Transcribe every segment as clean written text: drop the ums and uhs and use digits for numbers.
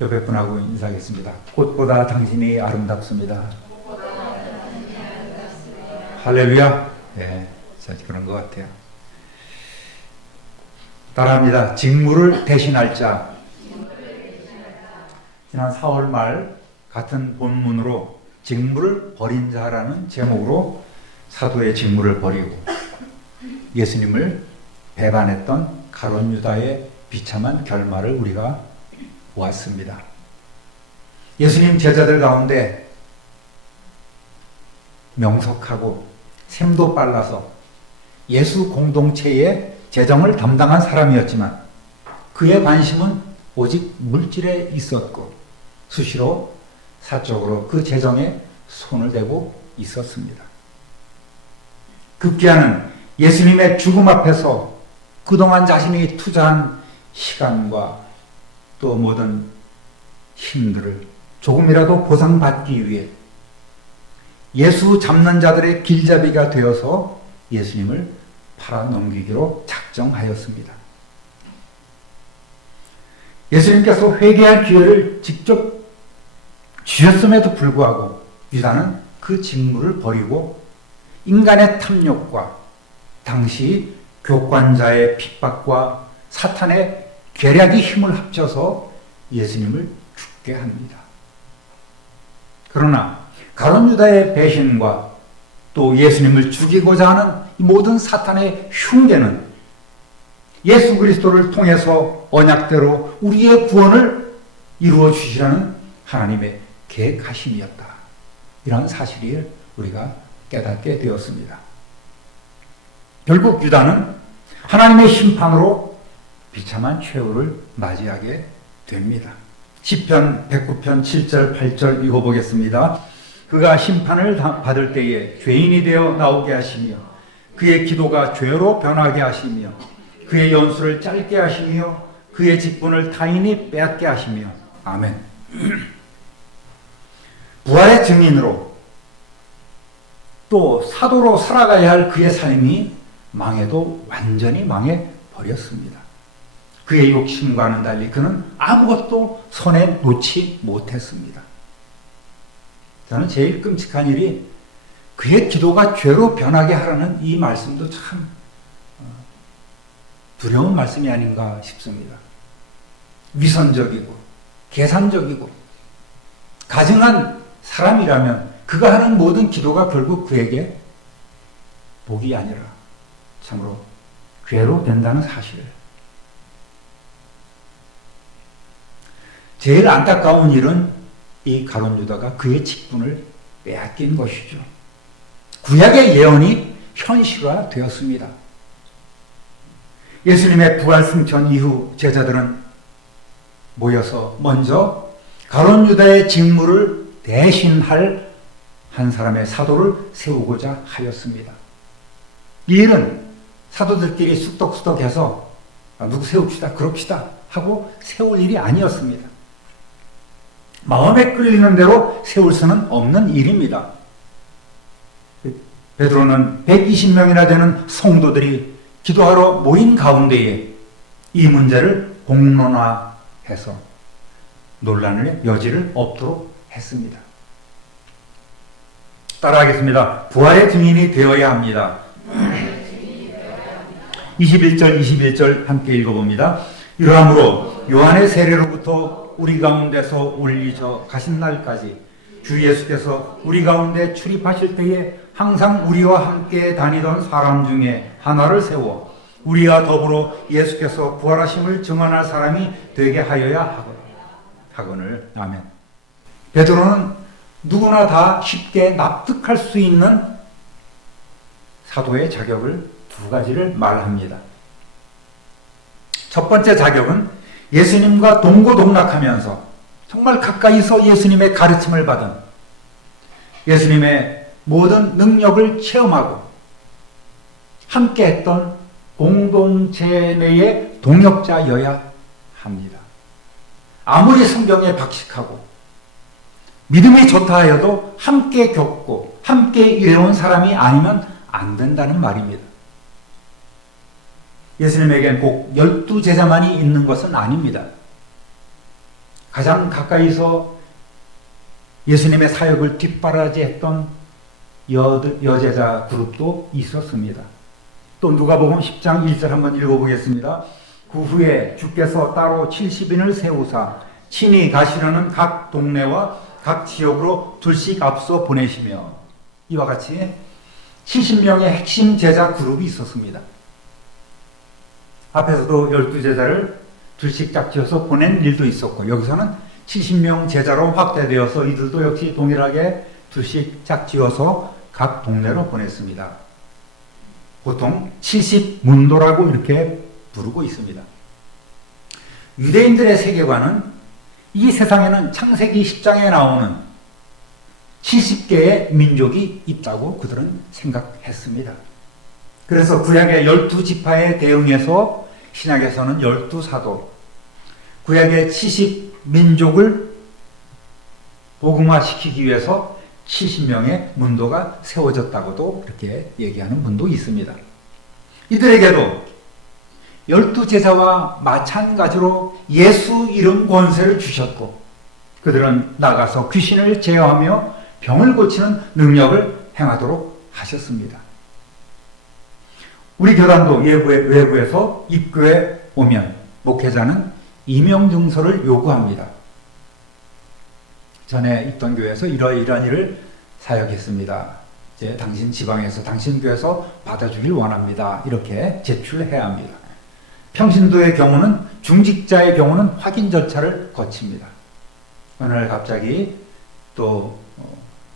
옆에 분하고 인사하겠습니다. 꽃보다 당신이 아름답습니다. 할렐루야. 예, 그런 것 같아요. 따라합니다. 직무를 대신할 자. 지난 4월 말 같은 본문으로 직무를 버린 자라는 제목으로 사도의 직무를 버리고 예수님을 배반했던 가룟 유다의 비참한 결말을 우리가 보았습니다. 예수님 제자들 가운데 명석하고 샘도 빨라서 예수 공동체의 재정을 담당한 사람이었지만 그의 관심은 오직 물질에 있었고 수시로 사적으로 그 재정에 손을 대고 있었습니다. 급기야는 예수님의 죽음 앞에서 그동안 자신이 투자한 시간과 또 모든 힘들을 조금이라도 보상받기 위해 예수 잡는 자들의 길잡이가 되어서 예수님을 팔아넘기기로 작정하였습니다. 예수님께서 회개할 기회를 직접 주셨음에도 불구하고 유다는 그 직무를 버리고 인간의 탐욕과 당시 교권자의 핍박과 사탄의 괴략이 힘을 합쳐서 예수님을 죽게 합니다. 그러나 가룟 유다의 배신과 또 예수님을 죽이고자 하는 모든 사탄의 흉계는 예수 그리스도를 통해서 언약대로 우리의 구원을 이루어 주시라는 하나님의 계획하심이었다. 이런 사실을 우리가 깨닫게 되었습니다. 결국 유다는 하나님의 심판으로 비참한 최후를 맞이하게 됩니다. 시편 109편 7절 8절 읽어보겠습니다. 그가 심판을 받을 때에 죄인이 되어 나오게 하시며 그의 기도가 죄로 변하게 하시며 그의 연수를 짧게 하시며 그의 직분을 타인이 빼앗게 하시며 아멘. 부활의 증인으로 또 사도로 살아가야 할 그의 삶이 망해도 완전히 망해버렸습니다. 그의 욕심과는 달리 그는 아무것도 손에 놓지 못했습니다. 저는 제일 끔찍한 일이 그의 기도가 죄로 변하게 하라는 이 말씀도 참 두려운 말씀이 아닌가 싶습니다. 위선적이고 계산적이고 가증한 사람이라면 그가 하는 모든 기도가 결국 그에게 복이 아니라 참으로 죄로 된다는 사실을. 제일 안타까운 일은 이 가룟 유다가 그의 직분을 빼앗긴 것이죠. 구약의 예언이 현실화되었습니다. 예수님의 부활 승천 이후 제자들은 모여서 먼저 가룟 유다의 직무를 대신할 한 사람의 사도를 세우고자 하였습니다. 이 일은 사도들끼리 쑥덕쑥덕해서 누구 세웁시다, 그럽시다 하고 세울 일이 아니었습니다. 마음에 끌리는 대로 세울 수는 없는 일입니다. 베드로는 120명이나 되는 성도들이 기도하러 모인 가운데에 이 문제를 공론화해서 논란의 여지를 없도록 했습니다. 따라하겠습니다. 부활의 증인이 되어야 합니다. 21절 함께 읽어봅니다. 이러함으로 요한의 세례로부터 우리 가운데서 올리셔 가신 날까지 주 예수께서 우리 가운데 출입하실 때에 항상 우리와 함께 다니던 사람 중에 하나를 세워 우리와 더불어 예수께서 부활하심을 증언할 사람이 되게 하여야 하거늘. 아멘. 베드로는 누구나 다 쉽게 납득할 수 있는 사도의 자격을 두 가지를 말합니다. 첫 번째 자격은 예수님과 동고동락하면서 정말 가까이서 예수님의 가르침을 받은 예수님의 모든 능력을 체험하고 함께했던 공동체 내의 동역자여야 합니다. 아무리 성경에 박식하고 믿음이 좋다 하여도 함께 겪고 함께 일해온 사람이 아니면 안 된다는 말입니다. 예수님에겐 꼭 12제자만이 있는 것은 아닙니다. 가장 가까이서 예수님의 사역을 뒷바라지했던 여제자 그룹도 있었습니다. 또 누가복음 10장 1절 한번 읽어보겠습니다. 그 후에 주께서 따로 70인을 세우사 친히 가시려는 각 동네와 각 지역으로 둘씩 앞서 보내시며, 이와 같이 70명의 핵심 제자 그룹이 있었습니다. 앞에서도 12제자를 둘씩 짝지어서 보낸 일도 있었고, 여기서는 70명 제자로 확대되어서 이들도 역시 동일하게 둘씩 짝지어서 각 동네로 보냈습니다. 보통 70문도라고 이렇게 부르고 있습니다. 유대인들의 세계관은 이 세상에는 창세기 10장에 나오는 70개의 민족이 있다고 그들은 생각했습니다. 그래서 구약의 12지파에 대응해서 신약에서는 12사도, 구약의 70민족을 복음화시키기 위해서 70명의 문도가 세워졌다고도 이렇게 얘기하는 분도 있습니다. 이들에게도 12제자와 마찬가지로 예수 이름 권세를 주셨고, 그들은 나가서 귀신을 제어하며 병을 고치는 능력을 행하도록 하셨습니다. 우리 교단도 외부에서 입교에 오면 목회자는 임용증서를 요구합니다. 전에 있던 교회에서 이러이러한 일을 사역했습니다. 이제 당신 지방에서, 당신 교회에서 받아주길 원합니다. 이렇게 제출해야 합니다. 평신도의 경우는, 중직자의 경우는 확인 절차를 거칩니다. 어느 날 갑자기 또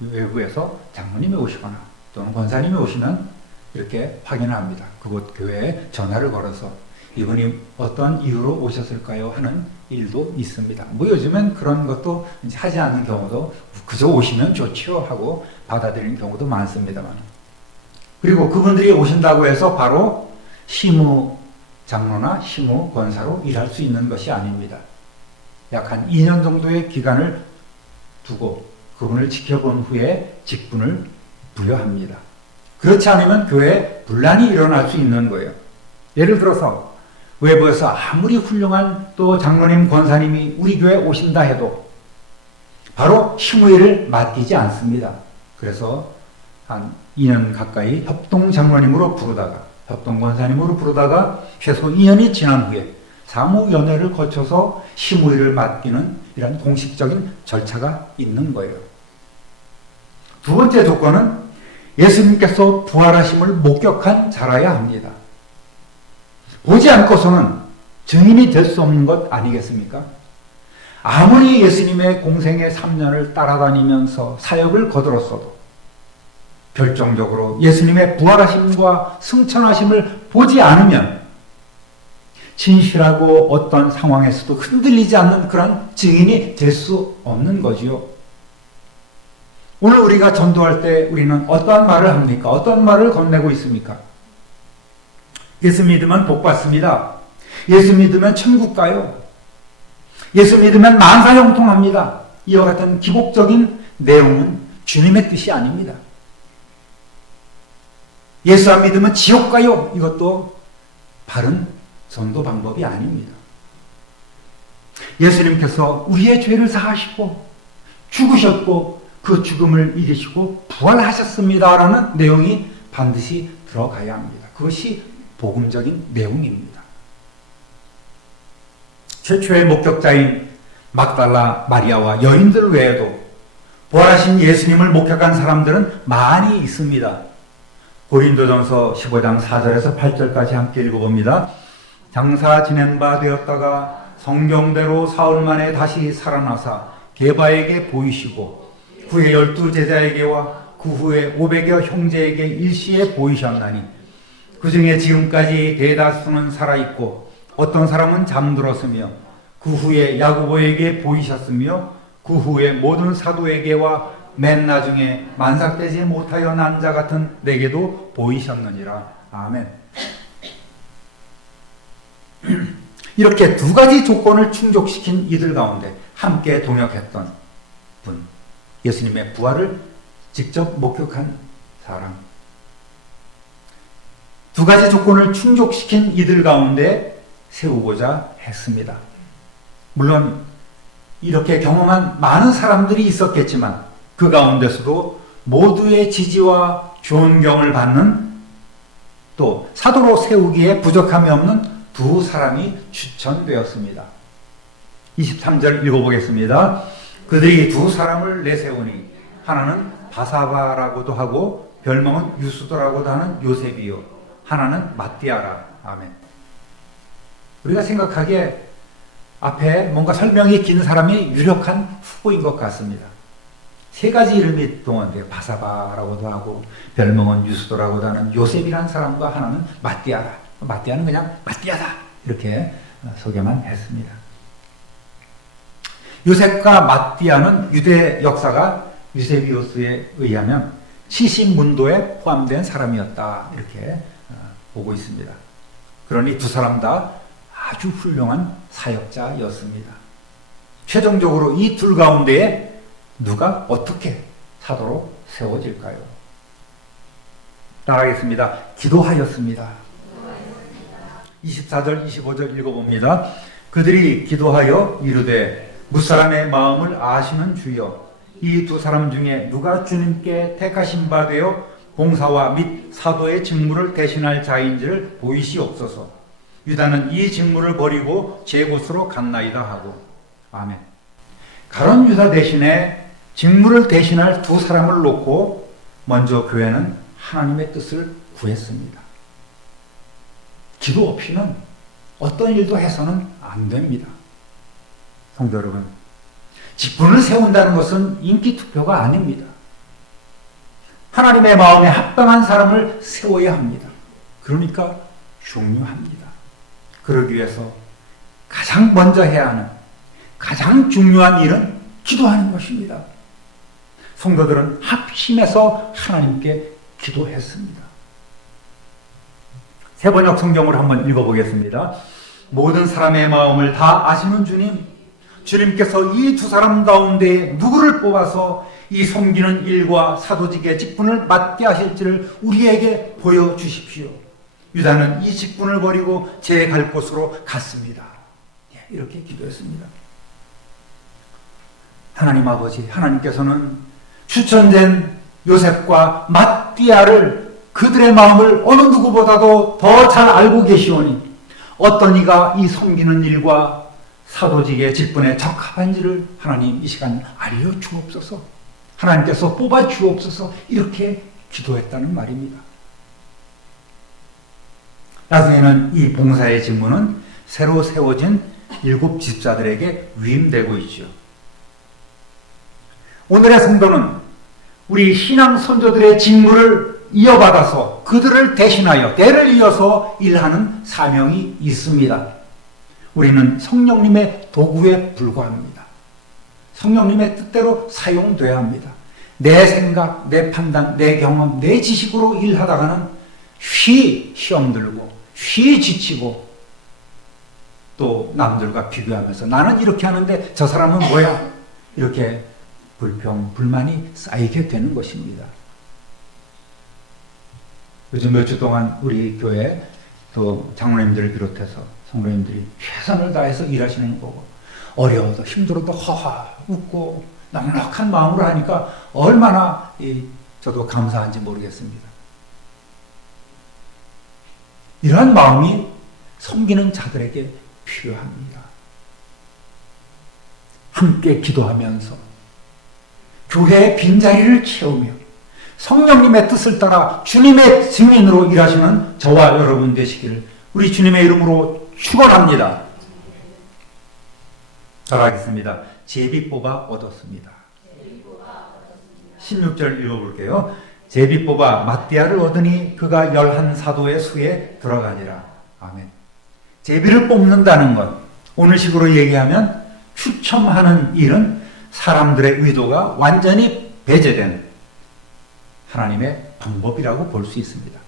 외부에서 장로님이 오시거나 또는 권사님이 오시면 이렇게 확인을 합니다. 그곳 교회에 전화를 걸어서 이분이 어떤 이유로 오셨을까요? 하는 일도 있습니다. 뭐 요즘엔 그런 것도 이제 하지 않는 경우도, 그저 오시면 좋지요 하고 받아들이는 경우도 많습니다만, 그리고 그분들이 오신다고 해서 바로 시무 장로나 시무 권사로 일할 수 있는 것이 아닙니다. 약 한 2년 정도의 기간을 두고 그분을 지켜본 후에 직분을 부여합니다. 그렇지 않으면 교회에 분란이 일어날 수 있는 거예요. 예를 들어서 외부에서 아무리 훌륭한 또 장로님, 권사님이 우리 교회에 오신다 해도 바로 시무일을 맡기지 않습니다. 그래서 한 2년 가까이 협동장로님으로 부르다가, 협동권사님으로 부르다가 최소 2년이 지난 후에 사무연회를 거쳐서 시무일을 맡기는 이런 공식적인 절차가 있는 거예요. 두 번째 조건은 예수님께서 부활하심을 목격한 자라야 합니다. 보지 않고서는 증인이 될 수 없는 것 아니겠습니까? 아무리 예수님의 공생의 3년을 따라다니면서 사역을 거들었어도 결정적으로 예수님의 부활하심과 승천하심을 보지 않으면 진실하고 어떤 상황에서도 흔들리지 않는 그런 증인이 될 수 없는 거지요. 오늘 우리가 전도할 때 우리는 어떠한 말을 합니까? 어떤 말을 건네고 있습니까? 예수 믿으면 복 받습니다. 예수 믿으면 천국 가요. 예수 믿으면 만사형통합니다. 이와 같은 기복적인 내용은 주님의 뜻이 아닙니다. 예수 안 믿으면 지옥 가요. 이것도 바른 전도 방법이 아닙니다. 예수님께서 우리의 죄를 사하시고 죽으셨고 그 죽음을 이기시고 부활하셨습니다라는 내용이 반드시 들어가야 합니다. 그것이 복음적인 내용입니다. 최초의 목격자인 막달라 마리아와 여인들 외에도 부활하신 예수님을 목격한 사람들은 많이 있습니다. 고린도전서 15장 4절에서 8절까지 함께 읽어봅니다. 장사 지낸 바 되었다가 성경대로 사흘 만에 다시 살아나사 게바에게 보이시고 후에 12제자에게와 그 후에 500여 형제에게 일시에 보이셨나니 그 중에 지금까지 대다수는 살아있고 어떤 사람은 잠들었으며 그 후에 야고보에게 보이셨으며 그 후에 모든 사도에게와 맨 나중에 만삭되지 못하여 난 자 같은 내게도 보이셨느니라. 아멘. 이렇게 두 가지 조건을 충족시킨 이들 가운데 함께 동역했던 분, 예수님의 부활을 직접 목격한 사람, 두 가지 조건을 충족시킨 이들 가운데 세우고자 했습니다. 물론 이렇게 경험한 많은 사람들이 있었겠지만 그 가운데서도 모두의 지지와 존경을 받는 또 사도로 세우기에 부족함이 없는 두 사람이 추천되었습니다. 23절 읽어보겠습니다. 그들이 두 사람을 내세우니 하나는 바사바라고도 하고 별명은 유수도라고도 하는 요셉이요 하나는 마띠아라. 아멘. 우리가 생각하기에 앞에 뭔가 설명이 긴 사람이 유력한 후보인 것 같습니다. 세 가지 이름이 동원돼요. 바사바라고도 하고 별명은 유수도라고도 하는 요셉이라는 사람과 하나는 마띠아라. 마띠아는 그냥 마띠아다 이렇게 소개만 했습니다. 요셉과 마띠아는 유대 역사가 유세비우스에 의하면 70문도에 포함된 사람이었다 이렇게 보고 있습니다. 그러니 두 사람 다 아주 훌륭한 사역자였습니다. 최종적으로 이 둘 가운데에 누가 어떻게 사도로 세워질까요? 따라하겠습니다. 기도하였습니다. 24절 25절 읽어봅니다. 그들이 기도하여 이르되 무사람의 마음을 아시는 주여 이 두 사람 중에 누가 주님께 택하신 바 되어 봉사와 및 사도의 직무를 대신할 자인지를 보이시옵소서. 유다는 이 직무를 버리고 제 곳으로 갔나이다 하고. 아멘. 가론 유다 대신에 직무를 대신할 두 사람을 놓고 먼저 교회는 하나님의 뜻을 구했습니다. 기도 없이는 어떤 일도 해서는 안 됩니다. 성도 여러분, 직분을 세운다는 것은 인기투표가 아닙니다. 하나님의 마음에 합당한 사람을 세워야 합니다. 그러니까 중요합니다. 그러기 위해서 가장 먼저 해야 하는 가장 중요한 일은 기도하는 것입니다. 성도들은 합심해서 하나님께 기도했습니다. 세번역 성경을 한번 읽어보겠습니다. 모든 사람의 마음을 다 아시는 주님, 주님께서 이 두 사람 가운데 누구를 뽑아서 이 섬기는 일과 사도직의 직분을 맡게 하실지를 우리에게 보여주십시오. 유다는 이 직분을 버리고 제 갈 곳으로 갔습니다. 이렇게 기도했습니다. 하나님 아버지, 하나님께서는 추천된 요셉과 마띠아를 그들의 마음을 어느 누구보다도 더 잘 알고 계시오니 어떤 이가 이 섬기는 일과 사도직의 직분에 적합한지를 하나님 이 시간 알려주옵소서. 하나님께서 뽑아주옵소서. 이렇게 기도했다는 말입니다. 나중에는 이 봉사의 직무는 새로 세워진 7 집사들에게 위임되고 있죠. 오늘의 성도는 우리 신앙 선조들의 직무를 이어받아서 그들을 대신하여 대를 이어서 일하는 사명이 있습니다. 우리는 성령님의 도구에 불과합니다. 성령님의 뜻대로 사용돼야 합니다. 내 생각, 내 판단, 내 경험, 내 지식으로 일하다가는 시험 들고 지치고 또 남들과 비교하면서 나는 이렇게 하는데 저 사람은 뭐야? 이렇게 불평, 불만이 쌓이게 되는 것입니다. 요즘 몇 주 동안 우리 교회 또 장로님들을 비롯해서 성도님들이 최선을 다해서 일하시는 거고 어려워도 힘들어도 허하 웃고 넉넉한 마음으로 하니까 얼마나 저도 감사한지 모르겠습니다. 이러한 마음이 섬기는 자들에게 필요합니다. 함께 기도하면서 교회의 빈자리를 채우며 성령님의 뜻을 따라 주님의 증인으로 일하시는 저와 여러분 되시기를 우리 주님의 이름으로 축원합니다. 따라하겠습니다. 제비 뽑아 얻었습니다. 16절 읽어볼게요. 제비 뽑아 마띠아를 얻으니 그가 11사도의 수에 들어가니라. 아멘. 제비를 뽑는다는 것, 오늘식으로 얘기하면 추첨하는 일은 사람들의 의도가 완전히 배제된 하나님의 방법이라고 볼 수 있습니다.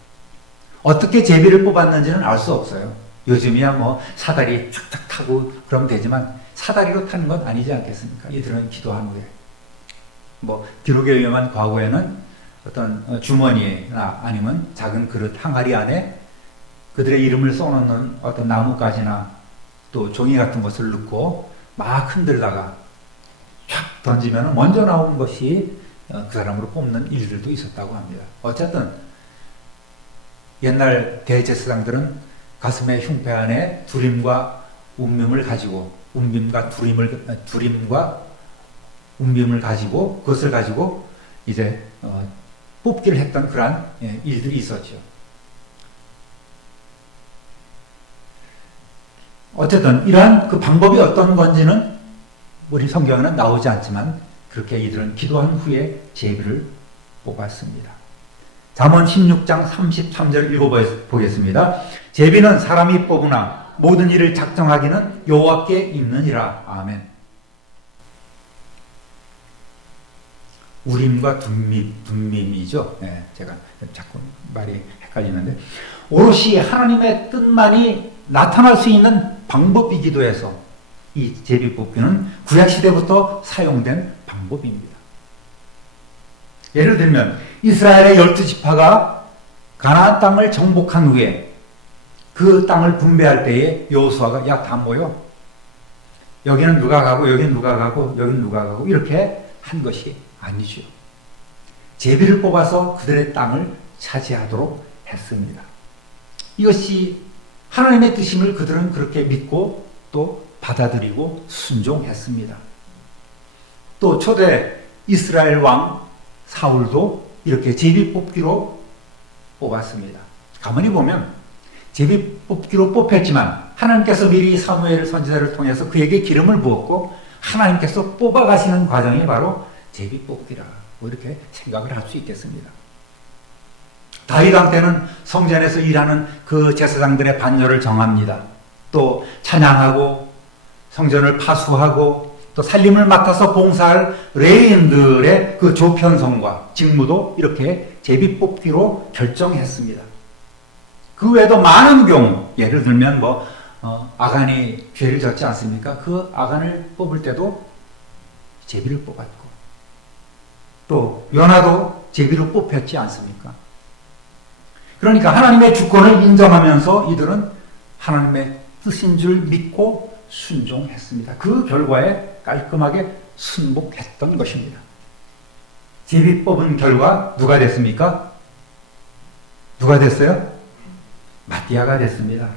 어떻게 제비를 뽑았는지는 알 수 없어요. 요즘이야 뭐 사다리 탁탁 타고 그러면 되지만 사다리로 타는 건 아니지 않겠습니까? 이들은 기도한 후에 뭐 기록에 의하면 과거에는 어떤 주머니나 아니면 작은 그릇 항아리 안에 그들의 이름을 써놓는 어떤 나뭇가지나 또 종이 같은 것을 넣고 막 흔들다가 던지면 먼저 나온 것이 그 사람으로 뽑는 일들도 있었다고 합니다. 어쨌든 옛날 대제사장들은 가슴의 흉패 안에 두림과 운밈을 가지고 두림과 운밈을 가지고 그것을 가지고 이제 뽑기를 했던 그러한 일들이 있었죠. 어쨌든 이러한 그 방법이 어떤 건지는 우리 성경에는 나오지 않지만 그렇게 이들은 기도한 후에 제비를 뽑았습니다. 잠언 16장 33절 읽어보겠습니다. 제비는 사람이 뽑으나 모든 일을 작정하기는 여호와께 있느니라. 아멘. 우림과 둠밈이죠. 네, 제가 자꾸 말이 헷갈리는데 오롯이 하나님의 뜻만이 나타날 수 있는 방법이기도 해서 이 제비 뽑기는 구약시대부터 사용된 방법입니다. 예를 들면 이스라엘의 12지파가 가나안 땅을 정복한 후에 그 땅을 분배할 때에 여호수아가 야 다 모여 여기는 누가 가고 여기는 누가 가고 여기는 누가 가고 이렇게 한 것이 아니죠. 제비를 뽑아서 그들의 땅을 차지하도록 했습니다. 이것이 하나님의 뜻임을 그들은 그렇게 믿고 또 받아들이고 순종했습니다. 또 초대 이스라엘 왕 사울도 이렇게 제비 뽑기로 뽑았습니다. 가만히 보면 제비 뽑기로 뽑혔지만 하나님께서 미리 사무엘 선지자를 통해서 그에게 기름을 부었고 하나님께서 뽑아가시는 과정이 바로 제비 뽑기라 이렇게 생각을 할 수 있겠습니다. 다윗 왕 때는 성전에서 일하는 그 제사장들의 반열을 정합니다. 또 찬양하고 성전을 파수하고 또 살림을 맡아서 봉사할 레위인들의 그 조편성과 직무도 이렇게 제비 뽑기로 결정했습니다. 그 외에도 많은 경우 예를 들면 아간이 죄를 졌지 않습니까? 그 아간을 뽑을 때도 제비를 뽑았고 또 요나도 제비로 뽑혔지 않습니까? 그러니까 하나님의 주권을 인정하면서 이들은 하나님의 뜻인 줄 믿고 순종했습니다. 그 결과에 깔끔하게 순복했던 것입니다. 제비 뽑은 결과 누가 됐습니까? 누가 됐어요? 마띠아가 됐습니다.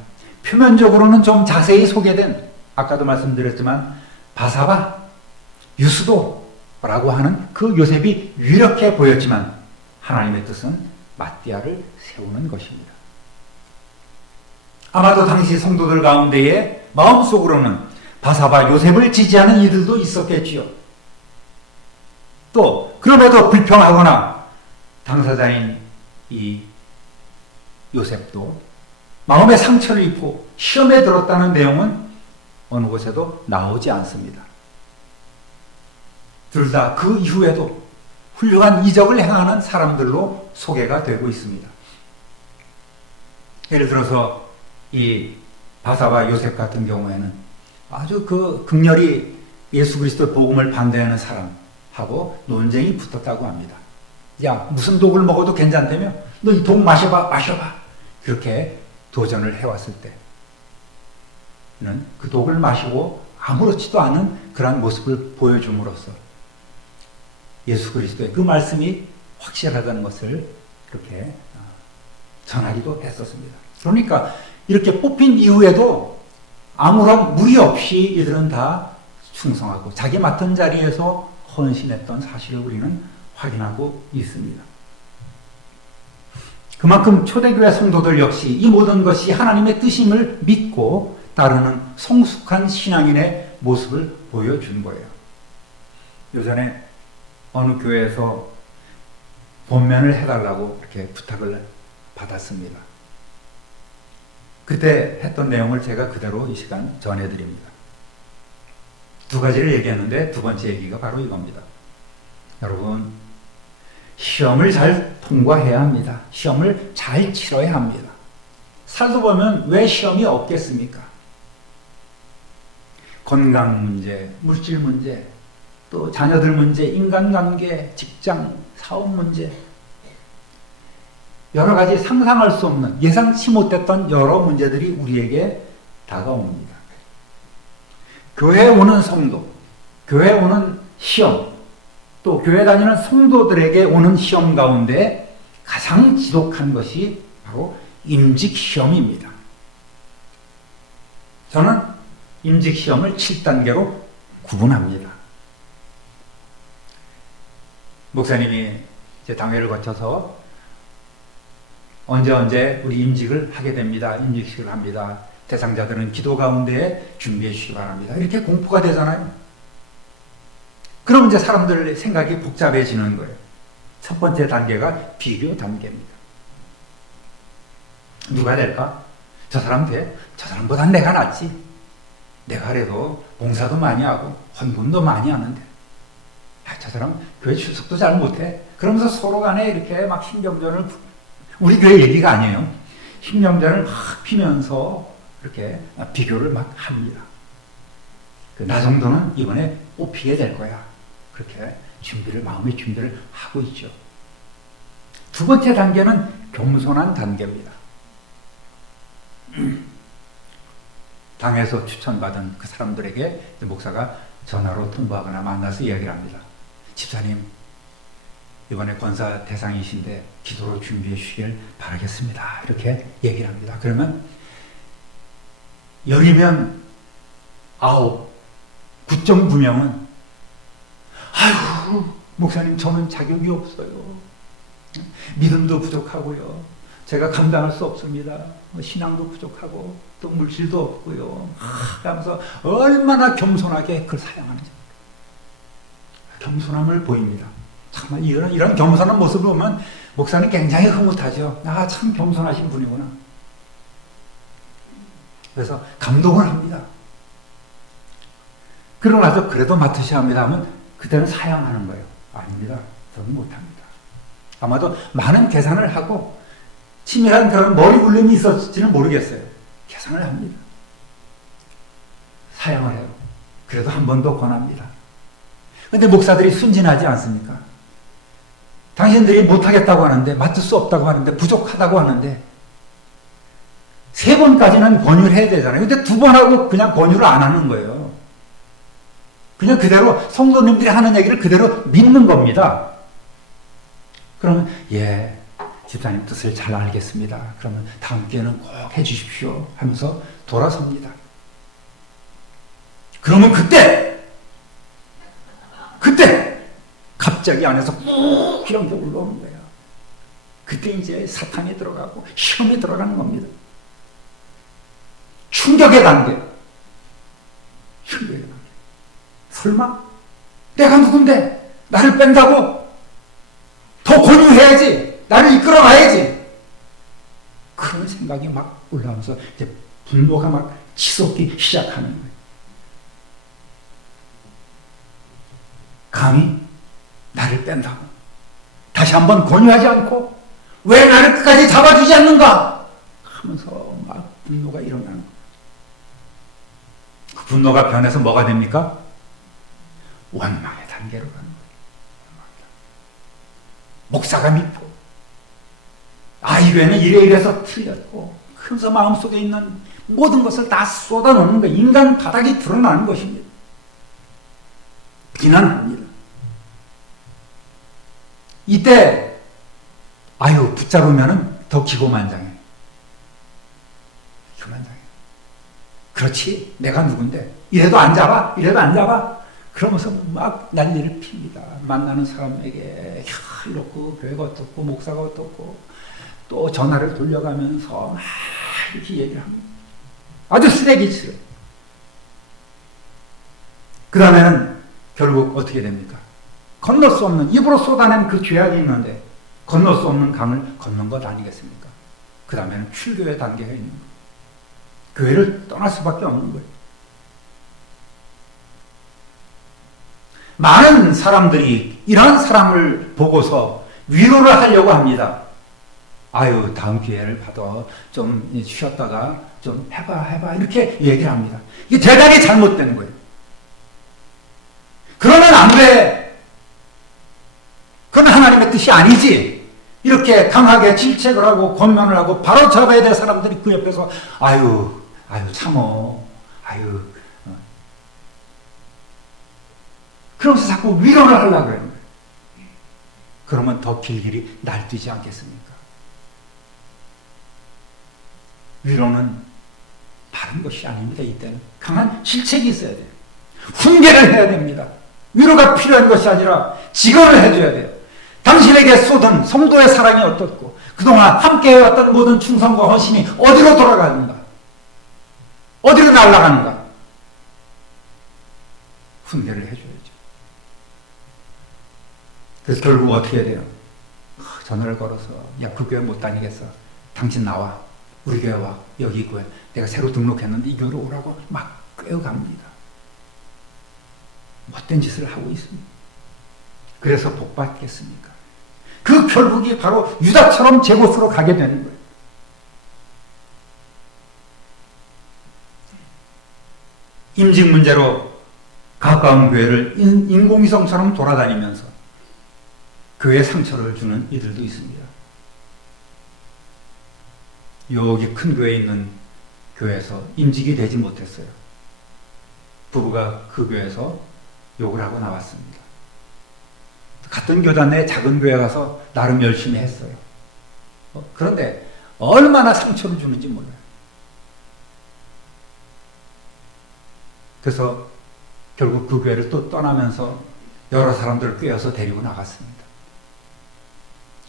표면적으로는 좀 자세히 소개된 아까도 말씀드렸지만 바사바, 유스도라고 하는 그 요셉이 유력해 보였지만 하나님의 뜻은 마띠아를 세우는 것입니다. 아마도 당시 성도들 가운데에 마음속으로는 바사바 요셉을 지지하는 이들도 있었겠지요. 또 그럼에도 불평하거나 당사자인 이 요셉도 마음의 상처를 입고 시험에 들었다는 내용은 어느 곳에도 나오지 않습니다. 둘 다 그 이후에도 훌륭한 이적을 행하는 사람들로 소개가 되고 있습니다. 예를 들어서 이 바사바 요셉 같은 경우에는 아주 그 극렬히 예수 그리스도의 복음을 반대하는 사람하고 논쟁이 붙었다고 합니다. 야, 무슨 독을 먹어도 괜찮다며? 너 이 독 마셔봐. 그렇게 도전을 해왔을 때는 그 독을 마시고 아무렇지도 않은 그러한 모습을 보여줌으로써 예수 그리스도의 그 말씀이 확실하다는 것을 그렇게 전하기도 했었습니다. 그러니까 이렇게 뽑힌 이후에도 아무런 무리 없이 이들은 다 충성하고 자기 맡은 자리에서 헌신했던 사실을 우리는 확인하고 있습니다. 그만큼 초대교회 성도들 역시 이 모든 것이 하나님의 뜻임을 믿고 따르는 성숙한 신앙인의 모습을 보여준 거예요. 요전에 어느 교회에서 본면을 해달라고 이렇게 부탁을 받았습니다. 그때 했던 내용을 제가 그대로 이 시간 전해드립니다. 두 가지를 얘기했는데 두 번째 얘기가 바로 이겁니다. 여러분, 시험을 잘 통과해야 합니다. 시험을 잘 치러야 합니다. 살다 보면 왜 시험이 없겠습니까? 건강 문제, 물질 문제, 또 자녀들 문제, 인간관계, 직장, 사업 문제, 여러 가지 상상할 수 없는, 예상치 못했던 여러 문제들이 우리에게 다가옵니다. 교회에 오는 성도, 교회에 오는 시험, 또 교회 다니는 성도들에게 오는 시험 가운데 가장 지독한 것이 바로 임직 시험입니다. 저는 임직 시험을 7단계로 구분합니다. 목사님이 이제 당회를 거쳐서 언제 우리 임직을 하게 됩니다. 임직식을 합니다. 대상자들은 기도 가운데 준비해 주시기 바랍니다. 이렇게 공포가 되잖아요. 그럼 이제 사람들 생각이 복잡해지는 거예요. 첫 번째 단계가 비교 단계입니다. 누가 될까? 저 사람 돼? 저 사람보단 내가 낫지. 내가 그래도 봉사도 많이 하고 헌금도 많이 하는데 저 사람 교회 출석도 잘 못해. 그러면서 서로 간에 이렇게 막 신경전을, 우리 교회 얘기가 아니에요. 신경전을 막 피면서 이렇게 비교를 막 합니다. 나 정도는 이번에 뽑히게 될 거야. 그렇게 마음의 준비를 하고 있죠. 두 번째 단계는 겸손한 단계입니다. 당에서 추천받은 그 사람들에게 목사가 전화로 통보하거나 만나서 이야기를 합니다. 집사님, 이번에 권사 대상이신데 기도로 준비해 주시길 바라겠습니다. 이렇게 얘기를 합니다. 그러면 10이면 9, 9.9명은 아이고 목사님 저는 자격이 없어요. 믿음도 부족하고요. 제가 감당할 수 없습니다. 신앙도 부족하고 또 물질도 없고요. 하면서 얼마나 겸손하게 그걸 사용하는지. 겸손함을 보입니다. 정말 이런 겸손한 모습을 보면 목사는 굉장히 흐뭇하죠. 참 겸손하신 분이구나. 그래서 감동을 합니다. 그러고 나서 그래도 맡으셔야 합니다 하면 그때는 사양하는 거예요. 아닙니다. 저는 못합니다. 아마도 많은 계산을 하고 치밀한 그런 머리 굴림이 있었을지는 모르겠어요. 계산을 합니다. 사양을 해요. 그래도 한 번 더 권합니다. 근데 목사들이 순진하지 않습니까? 당신들이 못하겠다고 하는데, 맡을 수 없다고 하는데, 부족하다고 하는데 3번까지는 권유를 해야 되잖아요. 근데 2번 하고 그냥 권유를 안 하는 거예요. 그냥 그대로 성도님들이 하는 얘기를 그대로 믿는 겁니다. 그러면 집사님 뜻을 잘 알겠습니다. 그러면 다음 기회는 꼭 해주십시오 하면서 돌아섭니다. 그러면 그때 갑자기 안에서 꾹 이런 게 올라오는 거예요. 그때 이제 사탄이 들어가고 시험이 들어가는 겁니다. 충격의 단계. 설마? 내가 누군데? 나를 뺀다고? 더 권유해야지. 나를 이끌어가야지. 그런 생각이 막 올라오면서 이제 분노가 막 치솟기 시작하는 거예요. 감히 나를 뺀다고 다시 한번 권유하지 않고 왜 나를 끝까지 잡아주지 않는가 하면서 막 분노가 일어나는 거예요. 그 분노가 변해서 뭐가 됩니까? 원망의 단계로 가는 거예요. 목사가 믿고 이 교회는 이래서 틀렸고 그래서 마음속에 있는 모든 것을 다 쏟아놓는 거예요. 인간 바닥이 드러나는 것입니다. 비난합니다. 이때 붙잡으면 더 기고만장해. 그렇지, 내가 누군데 이래도 안 잡아 그러면서 막 난리를 핍니다. 만나는 사람에게 이렇고 교회가 어떻고 목사가 어떻고 또 전화를 돌려가면서 막 이렇게 얘기를 합니다. 아주 쓰레기처럼. 그 다음에는 결국 어떻게 됩니까? 건널 수 없는, 입으로 쏟아낸 그 죄악이 있는데 건널 수 없는 강을 건넌 것 아니겠습니까? 그 다음에는 출교의 단계가 있는 거예요. 교회를 떠날 수밖에 없는 거예요. 많은 사람들이 이런 사람을 보고서 위로를 하려고 합니다. 다음 기회를 받아 좀 쉬었다가 좀 해봐 이렇게 얘기를 합니다. 이게 대단히 잘못된 거예요. 그러면 안 돼. 그건 하나님의 뜻이 아니지. 이렇게 강하게 질책을 하고 권면을 하고 바로 잡아야 될 사람들이 그 옆에서 참어. 그러면서 자꾸 위로를 하려고 그러는 거예요. 그러면 더 길길이 날뛰지 않겠습니까? 위로는 바른 것이 아닙니다. 이때는 강한 실책이 있어야 돼요. 훈계를 해야 됩니다. 위로가 필요한 것이 아니라 직언을 해줘야 돼요. 당신에게 쏟은 성도의 사랑이 어떻고 그동안 함께 해왔던 모든 충성과 헌신이 어디로 돌아가는가? 어디로 날아가는가? 훈계를 해줘야죠. 그래서 결국 어떻게 해야 돼요? 전화를 걸어서 야, 그 교회 못 다니겠어. 당신 나와. 우리 교회 와. 여기 교회. 내가 새로 등록했는데 이 교회로 오라고 막 꿰어갑니다. 못된 짓을 하고 있습니다. 그래서 복 받겠습니까? 그 결국이 바로 유다처럼 제 곳으로 가게 되는 거예요. 임직 문제로 가까운 교회를 인공위성처럼 돌아다니면서 교회에 상처를 주는 이들도 있습니다. 여기 큰 교회에 있는 교회에서 임직이 되지 못했어요. 부부가 그 교회에서 욕을 하고 나왔습니다. 같은 교단 내 작은 교회 가서 나름 열심히 했어요. 그런데 얼마나 상처를 주는지 몰라요. 그래서 결국 그 교회를 또 떠나면서 여러 사람들을 꿰어서 데리고 나갔습니다.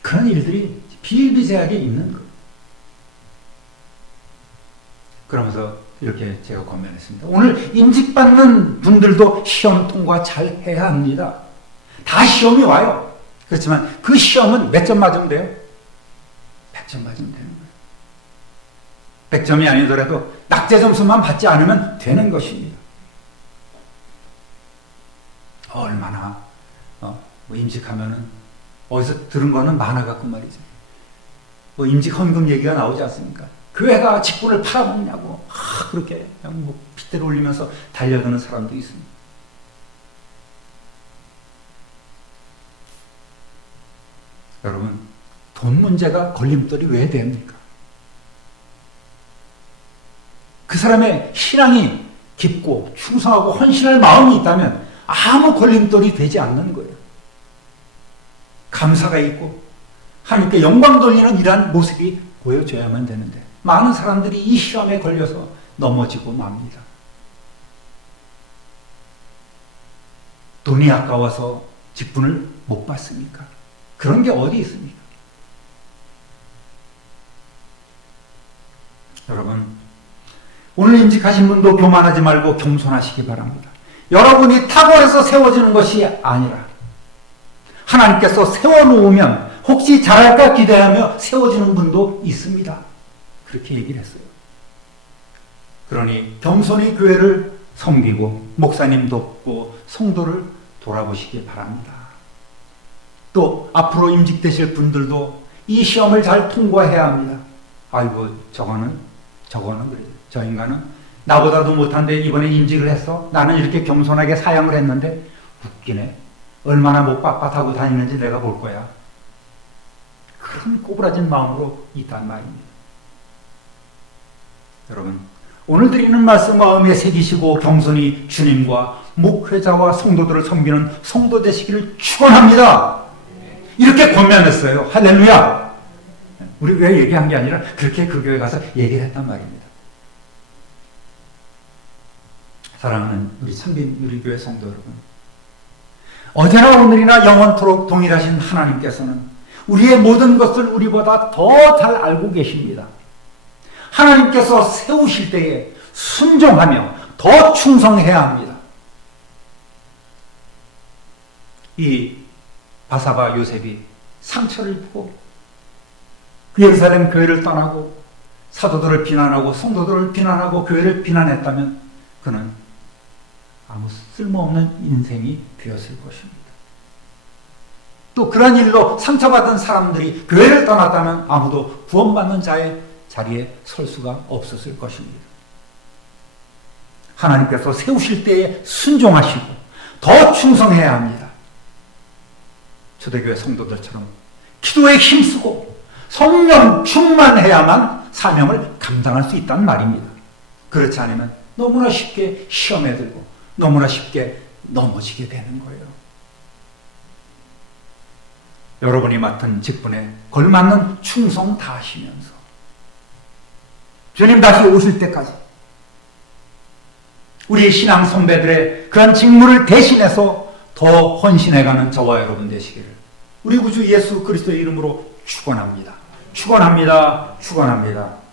그런 일들이 비일비재하게 있는 거예요. 그러면서 이렇게 제가 권면했습니다. 오늘 임직받는 분들도 시험 통과 잘 해야 합니다. 다 시험이 와요. 그렇지만 그 시험은 몇 점 맞으면 돼요? 100점 맞으면 되는 거예요. 100점이 아니더라도 낙제 점수만 받지 않으면 되는 것입니다. 얼마나 뭐 임직하면은 어디서 들은 거는 많아 갖고 말이죠. 뭐 임직 헌금 얘기가 나오지 않습니까? 교회가 직분을 팔아먹냐고 그렇게 뭐 핏대를 올리면서 달려드는 사람도 있습니다. 여러분, 돈 문제가 걸림돌이 왜 됩니까? 그 사람의 신앙이 깊고 충성하고 헌신할 마음이 있다면 아무 걸림돌이 되지 않는 거예요. 감사가 있고 하나님께 영광 돌리는 이러한 모습이 보여줘야만 되는데 많은 사람들이 이 시험에 걸려서 넘어지고 맙니다. 돈이 아까워서 직분을 못 받습니까? 그런 게 어디 있습니까? 여러분, 오늘 임직하신 분도 교만하지 말고 겸손하시기 바랍니다. 여러분이 탁월해서 세워지는 것이 아니라 하나님께서 세워놓으면 혹시 잘할까 기대하며 세워지는 분도 있습니다. 그렇게 얘기를 했어요. 그러니 겸손히 교회를 섬기고 목사님 돕고 성도를 돌아보시기 바랍니다. 또 앞으로 임직되실 분들도 이 시험을 잘 통과해야 합니다. 아이고 저거는 그래요. 저 인간은 나보다도 못한데 이번에 임직을 했어. 나는 이렇게 겸손하게 사양을 했는데 웃기네. 얼마나 못 빳빳하고 다니는지 내가 볼 거야. 그런 꼬부라진 마음으로 있단 말입니다. 여러분, 오늘 드리는 말씀 마음에 새기시고 겸손히 주님과 목회자와 성도들을 섬기는 성도 되시기를 축원합니다. 이렇게 권면했어요. 할렐루야. 우리 교회 얘기한 게 아니라 그렇게 그 교회 가서 얘기를 했단 말입니다. 사랑하는 우리 참빈 우리 교회 성도 여러분, 어제나 오늘이나 영원토록 동일하신 하나님께서는 우리의 모든 것을 우리보다 더 잘 알고 계십니다. 하나님께서 세우실 때에 순종하며 더 충성해야 합니다. 이 바사바 요셉이 상처를 입고 그 예루살렘 교회를 떠나고 사도들을 비난하고 성도들을 비난하고 교회를 비난했다면 그는 아무 쓸모없는 인생이 되었을 것입니다. 또 그런 일로 상처받은 사람들이 교회를 떠났다면 아무도 구원받는 자의 자리에 설 수가 없었을 것입니다. 하나님께서 세우실 때에 순종하시고 더 충성해야 합니다. 초대교회 성도들처럼 기도에 힘쓰고 성령 충만해야만 사명을 감당할 수 있다는 말입니다. 그렇지 않으면 너무나 쉽게 시험에 들고 너무나 쉽게 넘어지게 되는 거예요. 여러분이 맡은 직분에 걸맞는 충성 다하시면서 주님 다시 오실 때까지 우리 신앙 선배들의 그런 직무를 대신해서 더 헌신해가는 저와 여러분 되시기를 우리 구주 예수 그리스도의 이름으로 축원합니다. 축원합니다. 축원합니다.